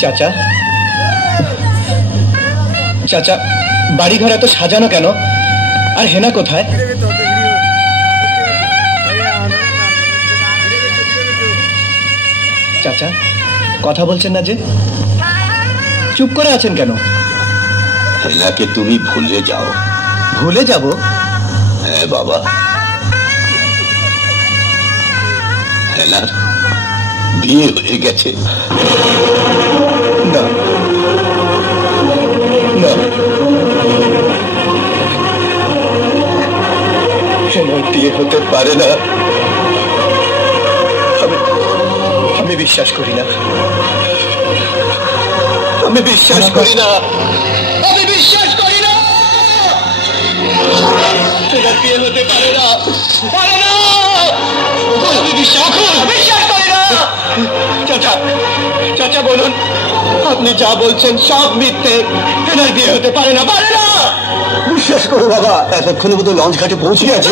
চাচা চাচা বাড়ি ঘর এত সাজানো কেন? আর হেনা কোথায়? চাচা কথা বলছেন না যে, চুপ করে আছেন কেন? হেনাকে তুমি ভুলে যাও। ভুলে যাব? হ্যাঁ বাবা, হেনার বিয়ে হয়ে গেছে। না না, হেনার বিয়ে হতে পারে না। আমি বিশ্বাস করি না, আমি বিশ্বাস করি না, আমি বিশ্বাস করি না। হেনার বিয়ে হতে পারে না, পারে না। আমি বিশ্বাস করি না। চাচা চাচা বলুন, আপনি যা বলছেন সব মিথ্যে। হেনার বিয়ে হতে পারে না, পারে না। বিশ্বাস করো বাবা, এতক্ষণে মতো লঞ্চ ঘাটে পৌঁছে গেছে।